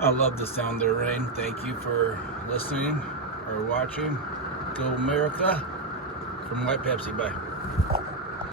I love the sound of the rain. Thank you for listening or watching. Go America from White Pepsi. Bye.